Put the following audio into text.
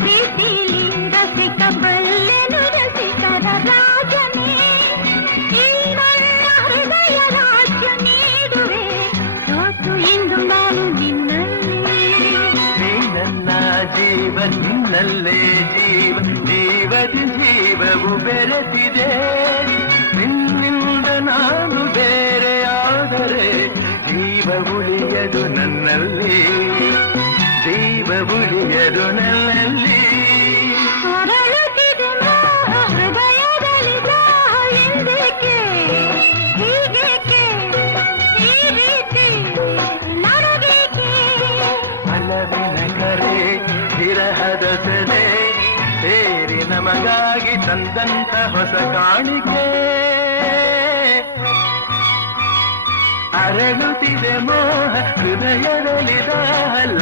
ಪ್ರೀತಿಲಿಂದ ಸಿಕ್ಕಬಲ್ಲೆನು ರಸಿಕರ ರಾಜನೇ. ಈ ನನ್ನ ಹೃದಯ ರಾಜ್ಯ ನೀಡುವೆ ಸೋತು ಇಂದು ನಾನು ನಿನ್ನಲ್ಲಿ. ನೀ ನನ್ನ ಜೀವ ನಿನ್ನಲ್ಲೇ ಜೀವ ಜೀವದಿ ಜೀವವು ಬೆರೆತಿದೆ. ನಿನ್ನಿಂದ ನಾನು ಬೇರೆಯಾದರೆ ಜೀವ ಉಳಿಯದು ನನ್ನಲ್ಲಿ, ಜೀವ ಉಳಿಯದು ನನ್ನಲ್ಲಿ. ಹೊರಳುತ್ತಿದೆ ಹೃದಯದಲ್ಲಿ ಎಂದೇಕೆ ಹೀಗೇಕೆ ಈ ರೀತಿ ನನಗೇಕೆ. ಅಲವಿನ ಕರೆ ವಿರಹದ ಸೆಲೆ ಸೇರಿ ನಮಗಾಗಿ ತಂದಂತ ಹೊಸ ಕಾಣಿಕೆ. ಅರಳುತ್ತಿದೆ ಮೋಹ ಹೃದಯದಲ್ಲಿ